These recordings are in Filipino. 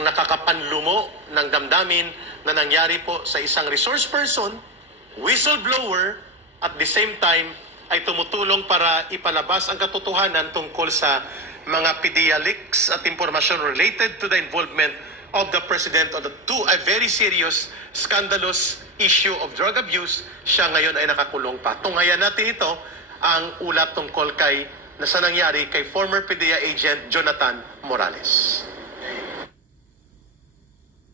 nakakapanlumo ng damdamin na nangyari po sa isang resource person, whistleblower, at the same time ay tumutulong para ipalabas ang katotohanan tungkol sa mga PDEA leaks at impormasyon related to the involvement of the President to a very serious, scandalous issue of drug abuse. Siya ngayon ay nakakulong pa. Tunghayan natin ito, ang ulat tungkol kay na sa nangyari kay former PDEA agent Jonathan Morales.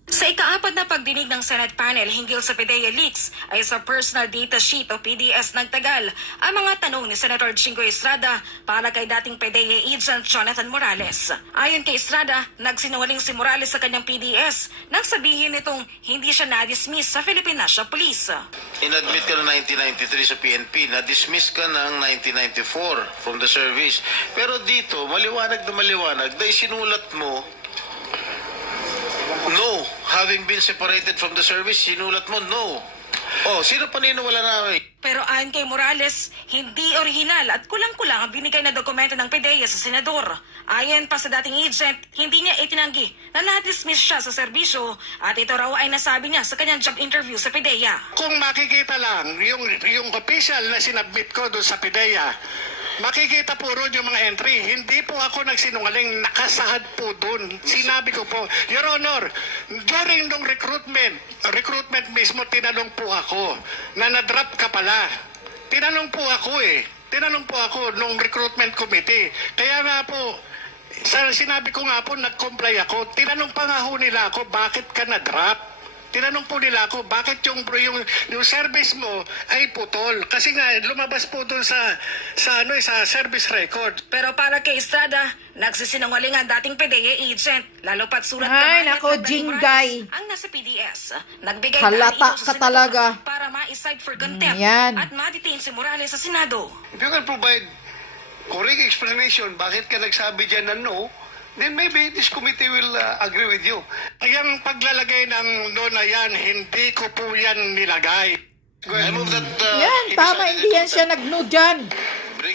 Sa ika-4 na pagdinig ng Senate panel hinggil sa PDEA leaks ay sa Personal Data Sheet o PDS nagtagal ang mga tanong ni Senator Jinggoy Estrada para kay dating PDEA agent Jonathan Morales. Ayon kay Estrada, nagsinungaling si Morales sa kanyang PDS nang sabihin nitong hindi siya na-dismiss sa Philippine National Police. Inadmit ka na 1993 sa PNP, na-dismiss ka ng 1994 from the service. Pero dito, maliwanag na maliwanag, dahil sinulat mo, no, having been separated from the service, sinulat mo, no. Oh, sino paniniwala namin? Pero ayon kay Morales, hindi orihinal at kulang-kulang ang binigay na dokumento ng PDEA sa senador. Ayon pa sa dating agent, hindi niya itinanggi na na-dismiss siya sa serbisyo at ito raw ay nasabi niya sa kanyang job interview sa PDEA. Kung makikita lang yung official na sinabmit ko doon sa PDEA, makikita po ron yung mga entry. Hindi po ako nagsinungaling, nakasahad po doon. Sinabi ko po, Your Honor, during nung recruitment mismo, tinanong po ako na na-drop ka pala. Tinanong po ako nung recruitment committee. Kaya nga po, sinabi ko nga po, nag-comply ako. Tinanong pa nga ho nila ako, bakit ka na-drop? Tinanong po nila ako, bakit yung service mo ay putol? Kasi nga, lumabas po doon sa service record. Pero para kay Estrada, nagsisinungaling ang dating PDEA agent. Lalo pat sulat ay, nako, Jingday. Ang nasa PDS. Nagbigay halata ka talaga para ma-cite for contempt at ma-detain si Morales sa Senado. If you can provide correct explanation, bakit ka nagsabi dyan na no, then maybe this committee will agree with you. Yung paglalagay ng no na yan, hindi ko po yan nilagay. I move that, yan, tama, hindi yan siya nag-no dyan.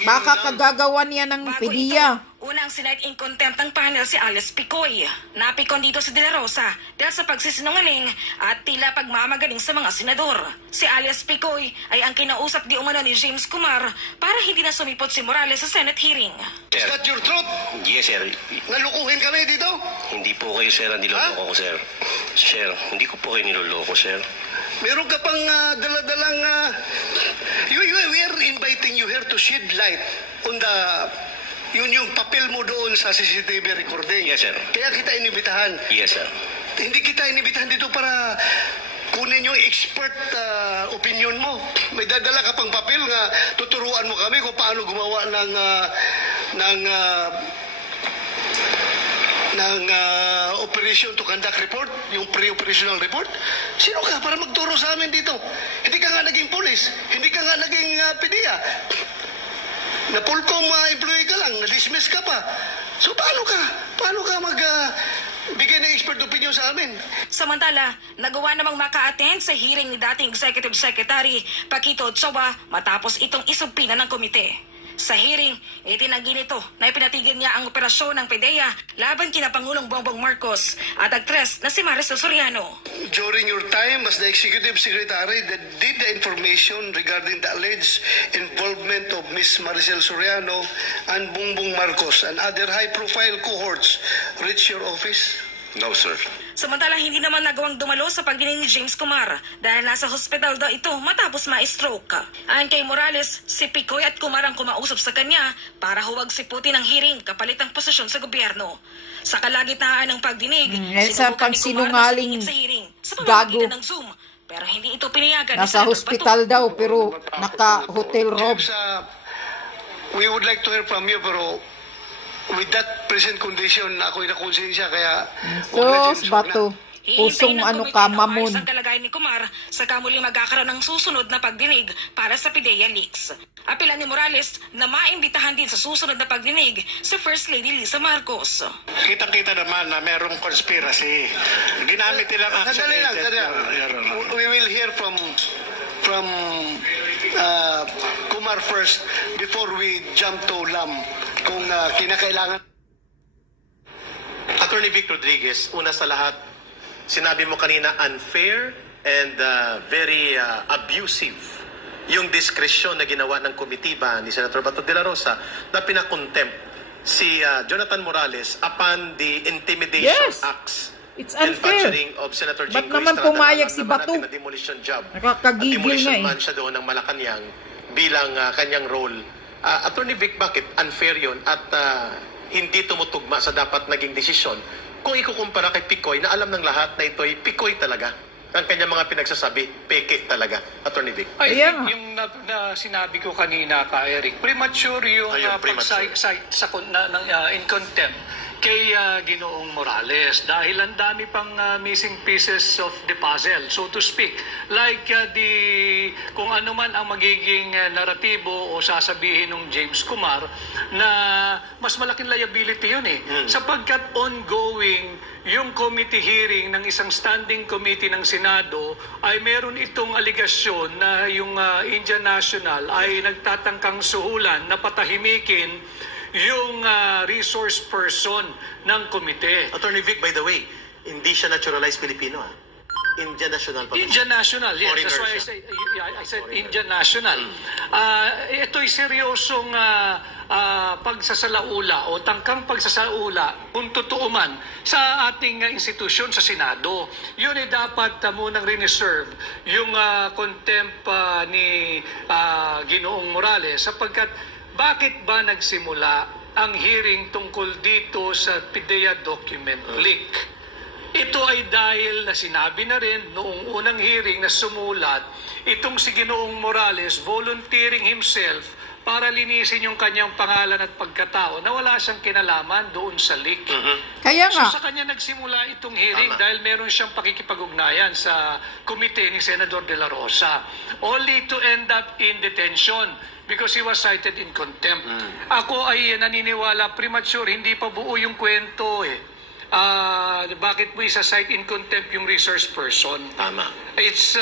Baka kagagawan niya ng PDEA. Unang sinight in contempt ng panel si Alice Picoy. Napikon dito si De La Rosa dahil sa pagsisinungaling at tila pagmamagaling sa mga senador. Si Alice Picoy ay ang kinausap di umano ni James Kumar para hindi na sumipot si Morales sa Senate hearing. Is that your truth? Yes, sir. Nalukuhin kami dito? Hindi po kayo, sir, ang niloloko ko, sir. Sir, hindi ko po kayo niloloko, sir. Meron ka pang daladalang... we are inviting you here to shed light on the... yung papel mo doon sa CCTV recording. Yes, sir. Kaya kita inibitahan. Yes, sir. Hindi kita inibitahan dito para kunin yung expert opinion mo. May dadala ka pang papel nga tuturuan mo kami kung paano gumawa ng operation to conduct report, yung pre-operational report. Sino ka para magturo sa amin dito? Hindi ka nga naging police, hindi ka nga naging PDEA. Na Pulcom employee ka lang, na-dismiss ka pa. So paano ka bigay ng expert opinion sa amin? Samantala, nagawa namang maka-attend sa hearing ni dating Executive Secretary Paquito Ochoa matapos itong isubpina ng komite. Sa hearing, itinanggi nito na ipinatigil niya ang operasyon ng PDEA laban kina Pangulong Bongbong Marcos at actress na si Maricel Soriano. During your time as the Executive Secretary, did the information regarding the alleged involvement of Ms. Maricel Soriano and Bongbong Marcos and other high-profile cohorts reach your office? No, sir. Samantala, hindi naman nagawang dumalo sa pagdinig ni James Kumar dahil nasa hospital daw ito matapos ma-stroke. Ayon kay Morales, si Picoy at Kumar ang kumausap sa kanya para huwag siputin ang hearing kapalit ang posisyon sa gobyerno. Sa kalagitnaan ng pagdinig, sa pagsinungaling gago. Ng Zoom, pero hindi ito pinayagan. Nasa hospital daw pero naka-hotel room. We would like to hear from you pero with that present condition, ako'y nakonsensya, kaya... Sos, bato. Pusong ano ka, mamon. Ang kalagayan ni Kumar, saka muli magkakaroon ng susunod na pagdinig para sa PDEA leaks. Apela ni Morales na maimbitahan din sa susunod na pagdinig sa First Lady Lisa Marcos. Kitang-kita naman na merong conspiracy. Ginamit nilang action agent. We will hear from Kumar first before we jump to Lam kung kinakailangan. Attorney Vic Rodriguez, una sa lahat, sinabi mo kanina unfair and very abusive yung diskresyon na ginawa ng komitiba ni Senator Bato de la Rosa na pinakontempt si Jonathan Morales upon the intimidation Yes. acts It's and unfair. badgering of Senator Ba't Jingo naman Estrada. pumayag Alam si naman Bato? natin na demolition job. Nakakagigil At demolition nga eh. man siya doon ng Malacanang bilang kanyang role. Attorney Vic, bakit unfair yun at hindi tumutugma sa dapat naging desisyon kung ikukumpara kay Picoy na alam ng lahat na ito'y Picoy talaga? Ang kanyang mga pinagsasabi, peke talaga. Attorney Vic. I Ayan think nga. yung na sinabi ko kanina ka Eric, premature yung Ayun, premature. pag-cite in contempt kay Ginoong Morales dahil ang dami pang missing pieces of the puzzle, so to speak. Like kung ano man ang magiging naratibo o sasabihin ng James Kumar na mas malaking liability yun sapagkat ongoing yung committee hearing ng isang standing committee ng Senado ay meron itong aligasyon na yung Indian National ay nagtatangkang suhulan na patahimikin yung resource person ng komite. Attorney Vic, by the way, hindi siya naturalized Filipino. Indian national pa. Indian National, yes. Foreigner That's why siya. I said Indian National. Ito'y seryosong pagsasalaula o tangkang pagsasalaula kung totoo man sa ating institusyon sa Senado. Yun ay dapat munang reserve yung contempt ni Ginoong Morales sapagkat bakit ba nagsimula ang hearing tungkol dito sa PIDEA document leak? Ito ay dahil na sinabi na rin noong unang hearing na sumulat itong si Ginoong Morales volunteering himself para linisin yung kanyang pangalan at pagkatao na wala siyang kinalaman doon sa leak. Kaya So nga, sa kanya nagsimula itong hearing Tama. dahil meron siyang pakikipag-ugnayan sa komite ni Senador De La Rosa only to end up in detention because he was cited in contempt. Ako ay naniniwala premature, hindi pa buo yung kwento bakit mo isa-cite in contempt yung resource person? Tama. It's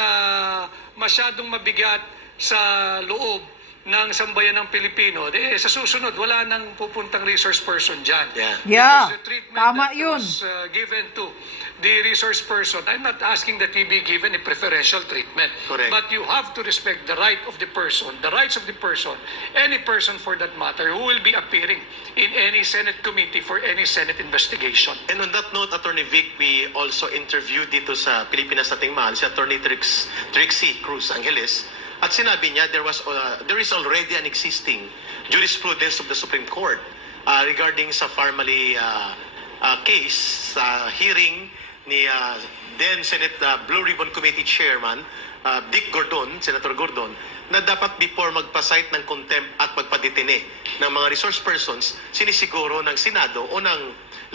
masyadong mabigat sa loob ng sambayan ng Pilipino. Sa susunod, wala nang pupuntang resource person dyan. Yeah. Yeah, Because the treatment tama that yun. was given to the resource person, I'm not asking that he be given a preferential treatment. Correct. But you have to respect the right of the person, the rights of the person, any person for that matter, who will be appearing in any Senate committee for any Senate investigation. And on that note, Attorney Vic, we also interviewed dito sa Pilipinas Nating Mahal si Attorney Trixie Cruz Angeles. At sinabi niya there is already an existing jurisprudence of the Supreme Court regarding sa Farmally case sa hearing ni then Senate Blue Ribbon Committee Chairman Dick Gordon, Senator Gordon, na dapat before magpa-cite ng contempt at magpadetine ng mga resource persons, sinisiguro ng Senado o ng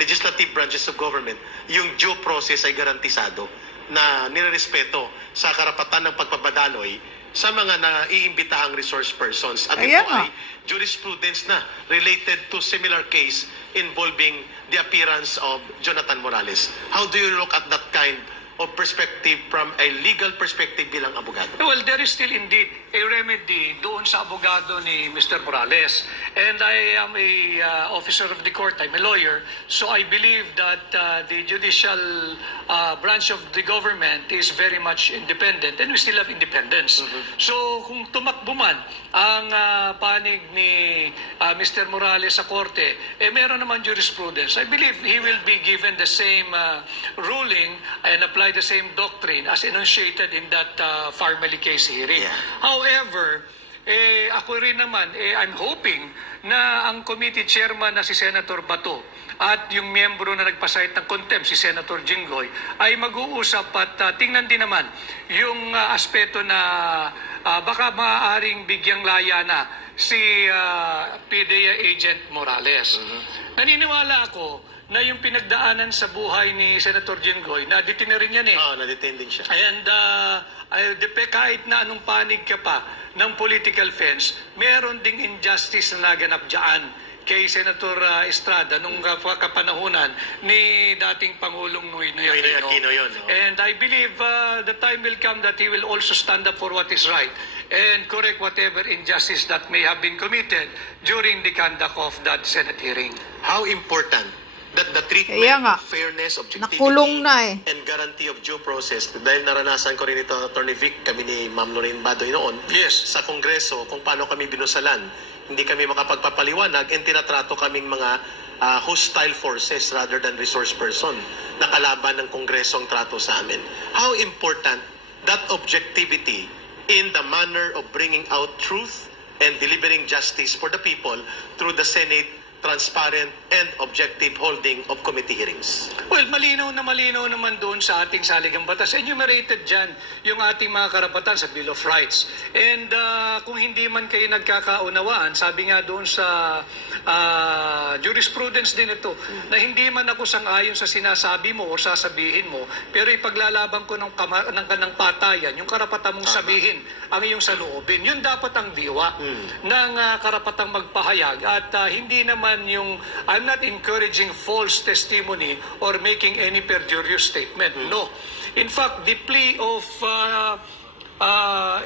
legislative branches of government, yung due process ay garantisado na nirerespeto sa karapatan ng pagpabadaloy sa mga naiimbitahang resource persons. At ito Ayan nga. ay jurisprudence na related to similar case involving the appearance of Jonathan Morales. How do you look at that kind of perspective from a legal perspective bilang abogado? Well, there is still indeed a remedy doon sa abogado ni Mr. Morales. And I am a officer of the court. I'm a lawyer. So I believe that the judicial branch of the government is very much independent. And we still have independence. So kung tumakbo man ang panig ni Mr. Morales sa korte, meron naman jurisprudence. I believe he will be given the same ruling and apply the same doctrine as enunciated in that Farmally case hearing. Yeah. However, ako rin naman, I'm hoping na ang committee chairman na si Senator Bato at yung miyembro na nagpasite ng contempt, si Senator Jinggoy, ay mag-uusap at tingnan din naman yung aspeto na baka maaaring bigyang laya na si PIDEA Agent Morales. Naniniwala ako na yung pinagdaanan sa buhay ni Senator Jinggoy, na-detain rin yan Na-detain din siya. And kahit na anong panig ka pa ng political fence, meron ding injustice na naganap dyan kay Senator Estrada nung kapanahunan ni dating Pangulong Noynoy Aquino yun, no? And I believe the time will come that he will also stand up for what is right and correct whatever injustice that may have been committed during the conduct of that Senate hearing. How important that the treatment Kaya nga, of fairness, objectivity, nakulong na eh. and guarantee of due process, dahil naranasan ko rin ito, Attorney Vic, kami ni Ma'am Lorraine Badoy noon, sa Kongreso, kung paano kami binusalan, hindi kami makapagpapaliwanag, and tinatrato kaming mga hostile forces rather than resource person na kalaban ng Kongreso ang trato sa amin. How important that objectivity in the manner of bringing out truth and delivering justice for the people through the Senate transparent and objective holding of committee hearings. Well, malinaw naman doon sa ating saligang batas. Enumerated dyan yung ating mga karapatan sa Bill of Rights. And kung hindi man kayo nagkakaunawaan, sabi nga doon sa jurisprudence din ito, na hindi man ako sang-ayon sa sinasabi mo o sasabihin mo, pero ipaglalaban ko ng kanang patayan, yung karapatan mong sabihin ang iyong saloobin. Yun dapat ang diwa ng karapatang magpahayag. At hindi naman yung I'm not encouraging false testimony or making any perjurious statement. No. In fact, the plea of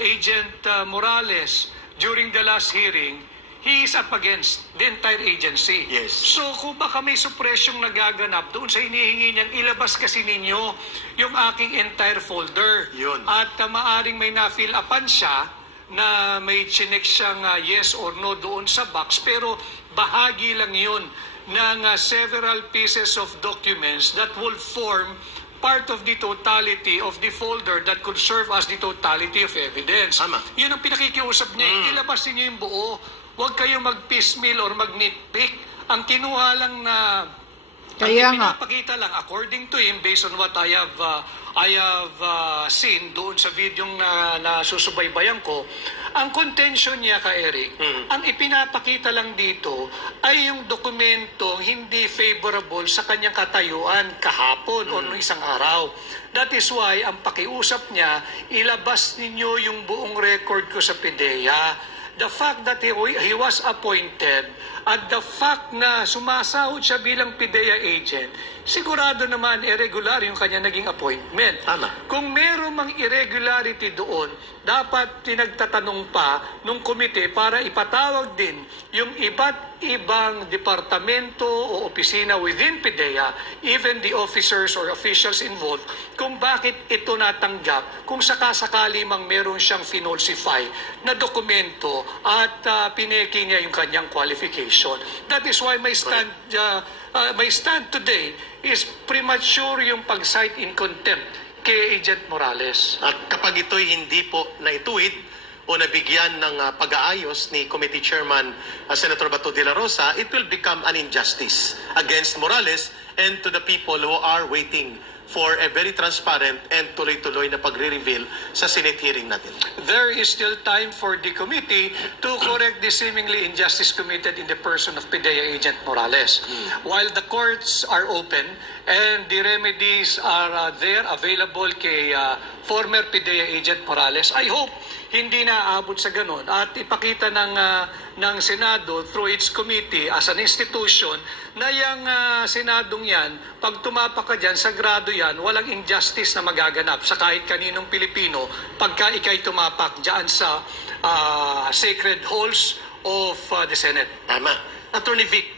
Agent Morales during the last hearing, he is up against the entire agency. Yes. So kung baka may suppression nagaganap doon sa hinihingi niyang, ilabas kasi ninyo yung aking entire folder. Yun. At maaring may na-fill upan siya na may chinek siyang yes or no doon sa box, pero bahagi lang yun ng several pieces of documents that will form part of the totality of the folder that could serve as the totality of evidence. Tama. Yun ang pinakikiusap niya. Ilabas niyo yung buo. Huwag kayong mag-piecemeal or mag-nitpick. Ang kinuha lang na Kaya ang nga. pinapakita lang, according to him, based on what I have seen doon sa video na susubaybayan ko, ang contention niya ka Eric, ang ipinapakita lang dito ay yung dokumento hindi favorable sa kanyang katayuan kahapon o noong isang araw. That is why ang pakiusap niya, ilabas ninyo yung buong record ko sa PIDEA. The fact that he was appointed at the fact na sumasahod siya bilang PIDEA agent, sigurado naman irregular yung kanya naging appointment. Tama. Kung meron mang irregularity doon, dapat tinagtatanong pa nung komite para ipatawag din yung iba't ibang departamento o opisina within PIDEA, even the officers or officials involved, kung bakit ito natanggap, kung sakasakali mang meron siyang finalsify na dokumento at pineki niya yung kanyang qualification. That is why my stand today is premature yung pag-cite in contempt kay Agent Morales. At kapag ito'y hindi po naituwid o nabigyan ng pag-aayos ni Committee Chairman Senator Bato de la Rosa, it will become an injustice against Morales and to the people who are waiting for a very transparent and tuloy-tuloy na pagre-reveal sa Senate hearing natin. There is still time for the committee to correct the seemingly injustice committed in the person of PIDEA Agent Morales. While the courts are open and the remedies are there available kay former PIDEA Agent Morales, I hope hindi na aabot sa ganon at ipakita ng Senado through its committee as an institution na yung Senadong yan, pag tumapak ka dyan, sagrado yan, walang injustice na magaganap sa kahit kaninong Pilipino pagka ikay tumapak dyan sa sacred halls of the Senate. Tama. Attorney Vic,